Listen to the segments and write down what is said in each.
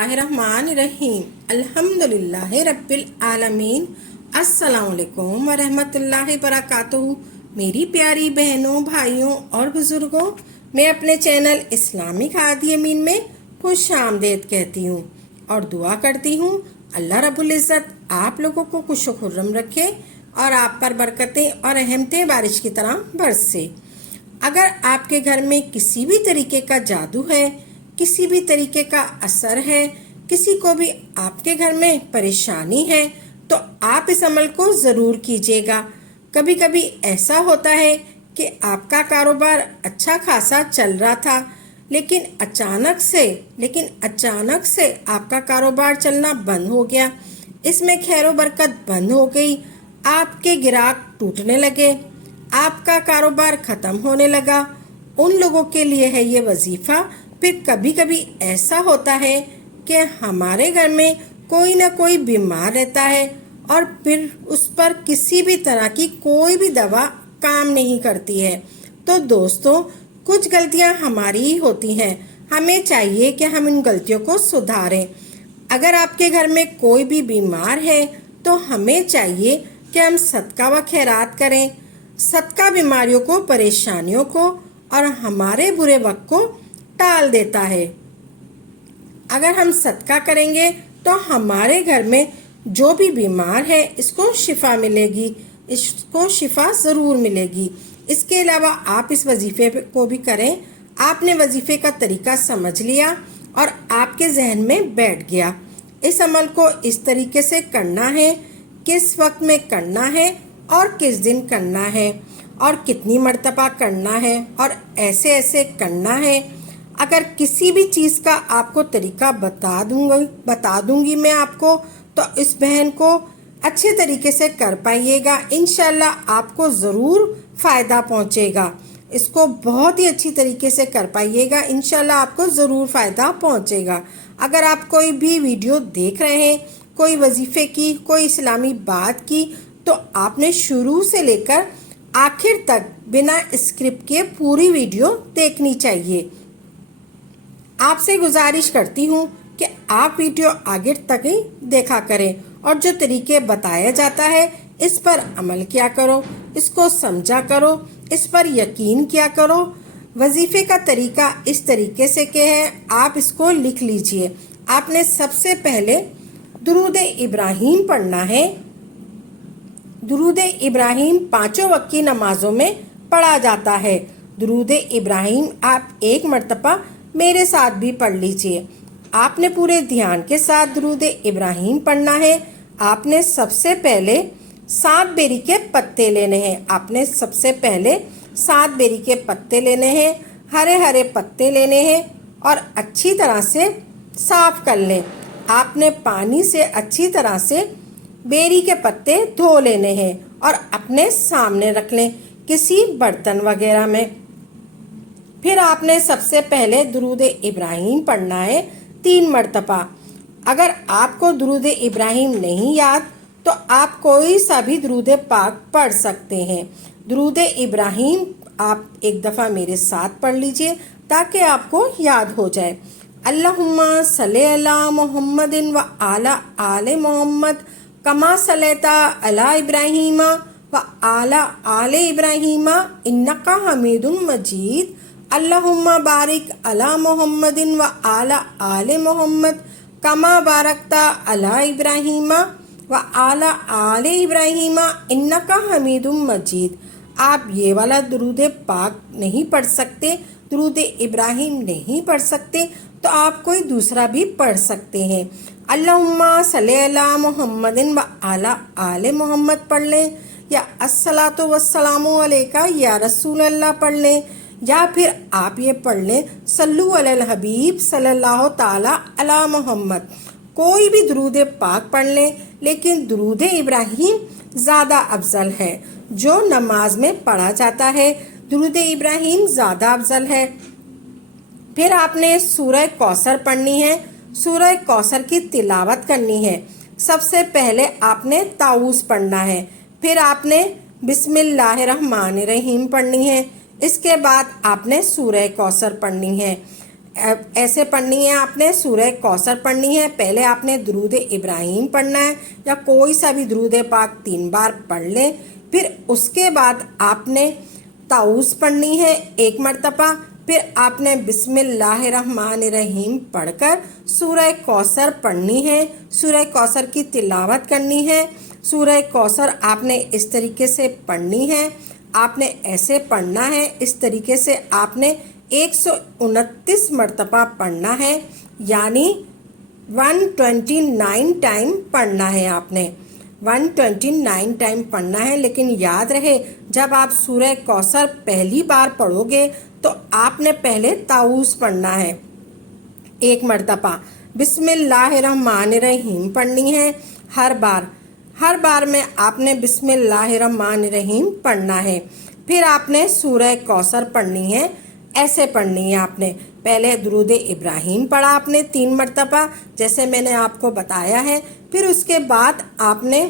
रहीम अल्हम्दुलिल्लाह रब्बिल आलमीन अस्सलामुअलैकुम व रहमतुल्लाहि बरकातुहू। मेरी प्यारी बहनों, भाइयों और बुजुर्गों, मैं अपने चैनल इस्लामिक हादी अमीन में खुश आमदेद कहती हूँ और दुआ करती हूँ अल्लाह रब्बुल इज़्ज़त आप लोगों को खुश खुर्रम रखे और आप पर बरकतें और रहमतें बारिश की तरह बरसे। अगर आपके घर में किसी भी तरीके का जादू है, किसी भी तरीके का असर है, किसी को भी आपके घर में परेशानी है, तो आप इस अमल को ज़रूर कीजिएगा। कभी कभी ऐसा होता है कि आपका कारोबार अच्छा खासा चल रहा था, लेकिन अचानक से आपका कारोबार चलना बंद हो गया। इसमें खैरो बरकत बंद हो गई, आपके ग्राहक टूटने लगे, आपका कारोबार ख़त्म होने लगा। उन लोगों के लिए है ये वजीफ़ा। फिर कभी कभी ऐसा होता है कि हमारे घर में कोई ना कोई बीमार रहता है और फिर उस पर किसी भी तरह की कोई भी दवा काम नहीं करती है। तो दोस्तों, कुछ गलतियां हमारी ही होती हैं, हमें चाहिए कि हम इन गलतियों को सुधारें। अगर आपके घर में कोई भी बीमार है तो हमें चाहिए कि हम सदका व खैरात करें। सदका बीमारियों को, परेशानियों को और हमारे बुरे वक्त को टाल देता है। अगर हम सदका करेंगे तो हमारे घर में जो भी बीमार है इसको शिफा मिलेगी, इसको शिफा ज़रूर मिलेगी। इसके अलावा आप इस वजीफे को भी करें। आपने वजीफे का तरीका समझ लिया और आपके जहन में बैठ गया। इस अमल को इस तरीके से करना है, किस वक्त में करना है और किस दिन करना है और कितनी मर्तबा करना है और ऐसे ऐसे करना है। अगर किसी भी चीज़ का आपको तरीका बता दूंगी मैं आपको, तो इस बहन को अच्छे तरीके से कर पाइएगा। इंशाल्लाह आपको ज़रूर फ़ायदा पहुंचेगा। इसको बहुत ही अच्छी तरीके से कर पाइएगा, इंशाल्लाह आपको ज़रूर फ़ायदा पहुंचेगा। अगर आप कोई भी वीडियो देख रहे हैं, कोई वजीफ़े की, कोई इस्लामी बात की, तो आपने शुरू से लेकर आखिर तक बिना स्क्रिप्ट के पूरी वीडियो देखनी चाहिए। आपसे गुजारिश करती हूँ कि आप वीडियो आगे तक ही देखा करें और जो तरीके बताया जाता है इस पर अमल किया करो, इसको समझा करो, इस पर यकीन किया करो। वजीफे का तरीका इस तरीके से के है, आप इसको लिख लीजिए। आपने सबसे पहले दुरूद इब्राहीम पढ़ना है। दुरूद इब्राहीम 5 वक्त की नमाजों में पढ़ा जाता है। दुरूद इब्राहीम आप एक मर्तबा मेरे साथ भी पढ़ लीजिए। आपने पूरे ध्यान के साथ दुरूद इब्राहीम पढ़ना है। आपने सबसे पहले 7 बेरी के पत्ते लेने हैं। आपने सबसे पहले 7 बेरी के पत्ते लेने हैं, हरे हरे पत्ते लेने हैं और अच्छी तरह से साफ कर लें। आपने पानी से अच्छी तरह से बेरी के पत्ते धो लेने हैं और अपने सामने रख लें किसी बर्तन वगैरह में। फिर आपने सबसे पहले दुरूद इब्राहीम पढ़ना है 3 मर्तबा। अगर आपको दुरूद इब्राहीम नहीं याद तो आप कोई सा भी दुरूद पाक पढ़ सकते हैं। दुरूद इब्राहीम आप एक दफ़ा मेरे साथ पढ़ लीजिए ताकि आपको याद हो जाए। अल्लाहुम्मा सल्ली अला मुहम्मदिन व आला आले मोहम्मद कमा सल्लैता अला इब्राहीमा व आला आले इब्राहीमा इन्नका हमीदुम मजीद। अल्लाहुम्मा बारिक अला मुहम्मदिन व आला आले मोहम्मद कमा बारकता अला इब्राहीमा व आला आले इब्राहीमा इन्नका हमीदुम मजीद। आप ये वाला दुरूद पाक नहीं पढ़ सकते, दुरूद इब्राहीम नहीं पढ़ सकते, तो आप कोई दूसरा भी पढ़ सकते हैं। अल्लाहुम्मा सल्ली अला मुहम्मदिन व आला आले मोहम्मद पढ़ लें, या अस्सलातु वस्सलामु अलैका या रसूल अल्लाह पढ़ लें, या फिर आप ये पढ़ लें सल्लु अलल हबीब सल्लल्लाहु ताला अला मोहम्मद। कोई भी दुरूद पाक पढ़ लें, लेकिन दुरूद इब्राहीम ज़्यादा अफजल है। जो नमाज में पढ़ा जाता है दुरूद इब्राहीम ज़्यादा अफजल है। फिर आपने सूरह कौसर पढ़नी है, सूरह कौसर की तिलावत करनी है। सबसे पहले आपने ताऊस पढ़ना है, फिर आपने बिस्मिल्लाहिर्रहमानिर्रहीम पढ़नी है। इसके बाद आपने सूरह कौसर पढ़नी है। ایسے پڑھنی ہے آپ نے سورہ کوثر پڑھنی ہے. پہلے آپ نے درود ابراہیم پڑھنا ہے یا کوئی سا بھی درود پاک 3 بار پڑھ لیں. پھر اس کے بعد آپ نے تعوذ پڑھنی ہے 1 مرتبہ. پھر آپ نے بسم اللہ الرحمن الرحیم پڑھ کر سورہ کوثر پڑھنی ہے. سورہ کوثر کی تلاوت کرنی ہے. سورہ کوثر آپ نے اس طریقے سے پڑھنی ہے. آپ نے ایسے پڑھنا ہے. اس طریقے سے آپ نے 129 مرتبہ پڑھنا ہے، یعنی 129 ٹائم پڑھنا ہے. آپ نے 129 ٹائم پڑھنا ہے. لیکن یاد رہے جب آپ سورہ کوثر پہلی بار پڑھو گے تو آپ نے پہلے تعوذ پڑھنا ہے 1 مرتبہ. بسم اللہ الرحمن الرحیم پڑھنی ہے ہر بار میں آپ نے بسم اللہ الرحمن الرحیم پڑھنا ہے. پھر آپ نے سورہ کوثر پڑھنی ہے. ایسے پڑھنی ہے آپ نے پہلے درود ابراہیم پڑھا آپ نے 3 مرتبہ جیسے میں نے آپ کو بتایا ہے. پھر اس کے بعد آپ نے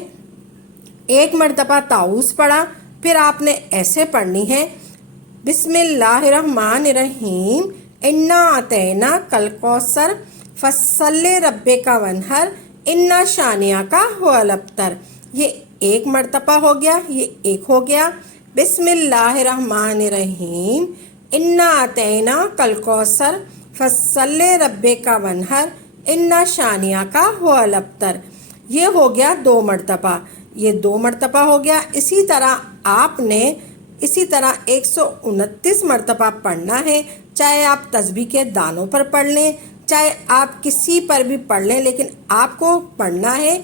1 مرتبہ تعوذ پڑھا. پھر آپ نے ایسے پڑھنی ہے بسم اللہ الرحمن الرحیم انا اعطیناک الکوثر فصلی ربک وانحر انا شانئک هو الابتر. یہ 1 مرتبہ ہو گیا. یہ 1 ہو گیا. بسم اللہ الرحمن الرحیم انا اعطیناک الکوثر فصلی ربک وانحر انا شانئک هو الابتر. یہ ہو گیا 2 مرتبہ. یہ 2 مرتبہ ہو گیا. اسی طرح 129 مرتبہ پڑھنا ہے. چاہے آپ تسبیح کے دانوں پر پڑھ لیں چاہے آپ کسی پر بھی پڑھ لیں، لیکن آپ کو پڑھنا ہے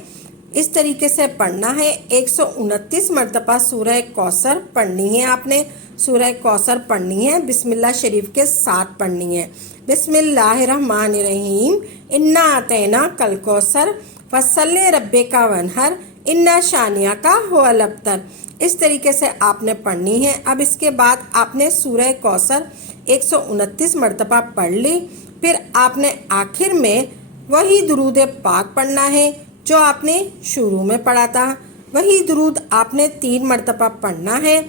اس طریقے سے پڑھنا ہے. 129 مرتبہ سورہ کوثر پڑھنی ہے. آپ نے سورہ کوثر پڑھنی ہے بسم اللہ شریف کے ساتھ پڑھنی ہے. بسم اللہ الرحمن الرحیم انا اعطیناک الکوثر فصلی ربک وانحر انا شانئک هو الابتر. اس طریقے سے آپ نے پڑھنی ہے. اب اس کے بعد آپ نے سورہ کوثر 129 مرتبہ پڑھ لی. پھر آپ نے آخر میں وہی درود پاک پڑھنا ہے جو آپ نے شروع میں پڑھا تھا. وہی درود آپ نے 3 مرتبہ پڑھنا ہے.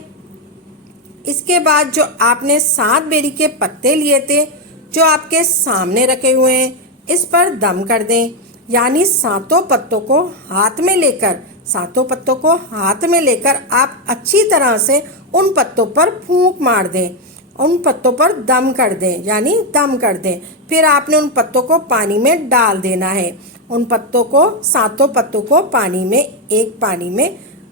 اس کے بعد جو آپ نے 7 بیری کے پتے لیے تھے جو آپ کے سامنے رکھے ہوئے ہیں اس پر دم کر دیں. یعنی 7 پتوں کو ہاتھ میں لے کر آپ اچھی طرح سے ان پتوں پر پھونک مار دیں. ان پتوں پر دم کر دیں، یعنی دم کر دیں. پھر آپ نے ان پتوں کو پانی میں ڈال دینا ہے. ان پتوں کو 7 پتوں کو ایک پانی میں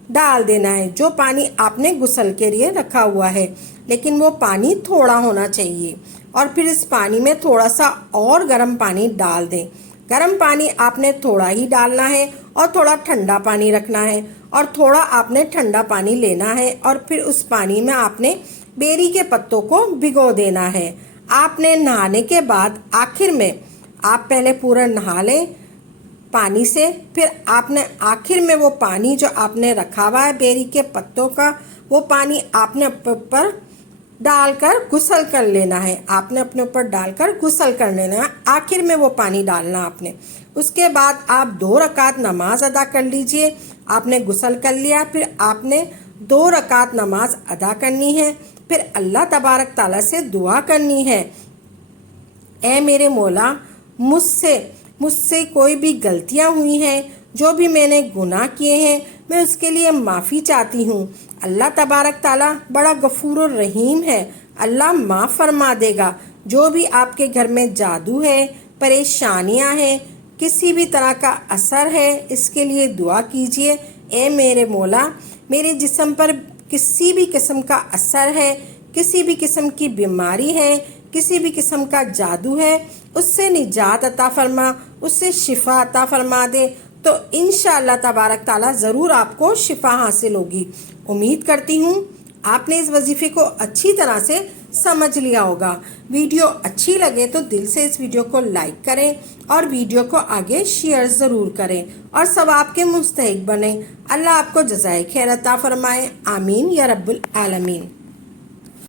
ڈال دینا ہے. جو پانی آپ نے غسل کے لیے رکھا ہوا ہے، لیکن وہ پانی تھوڑا ہونا چاہیے. اور پھر اس پانی میں تھوڑا سا اور گرم پانی ڈال دیں. گرم پانی آپ نے تھوڑا ہی ڈالنا ہے اور تھوڑا ٹھنڈا پانی رکھنا ہے اور تھوڑا آپ نے ٹھنڈا پانی لینا ہے. اور پھر اس پانی میں آپ نے بیری کے پتوں کو بھگو دینا ہے. آپ نے نہانے کے بعد آخر میں آپ پہلے پورا نہا لیں پانی سے. پھر آپ نے آخر میں وہ پانی جو آپ نے رکھا ہوا ہے بیری کے پتوں کا، وہ پانی آپ نے اپنے اوپر ڈال کر غسل کر لینا ہے. آپ نے اپنے اوپر ڈال کر غسل کر لینا ہے. آخر میں وہ پانی ڈالنا آپ نے. اس کے بعد آپ 2 رکعت نماز ادا کر لیجئے. آپ نے غسل کر لیا، پھر آپ نے 2 رکعت نماز ادا کرنی ہے. پھر اللہ تبارک تعالیٰ سے دعا کرنی ہے، اے میرے مولا مجھ سے کوئی بھی غلطیاں ہوئی ہیں، جو بھی میں نے گناہ کیے ہیں میں اس کے لیے معافی چاہتی ہوں. اللہ تبارک تعالیٰ بڑا غفور الرحیم ہے. اللہ معاف فرما دے گا. جو بھی آپ کے گھر میں جادو ہے، پریشانیاں ہیں، کسی بھی طرح کا اثر ہے، اس کے لیے دعا کیجئے. اے میرے مولا میرے جسم پر کسی بھی قسم کا اثر ہے، کسی بھی قسم کی بیماری ہے، کسی بھی قسم کا جادو ہے، اس سے نجات عطا فرما، اس سے شفا عطا فرما دے. تو انشاءاللہ تبارک تعالیٰ ضرور آپ کو شفا حاصل ہوگی. امید کرتی ہوں آپ نے اس وظیفے کو اچھی طرح سے سمجھ لیا ہوگا. ویڈیو اچھی لگے تو دل سے اس ویڈیو کو لائک کریں اور ویڈیو کو آگے شیئر ضرور کریں اور ثواب کے مستحق بنیں. اللہ آپ کو جزائے خیر عطا فرمائے. آمین یا رب العالمین.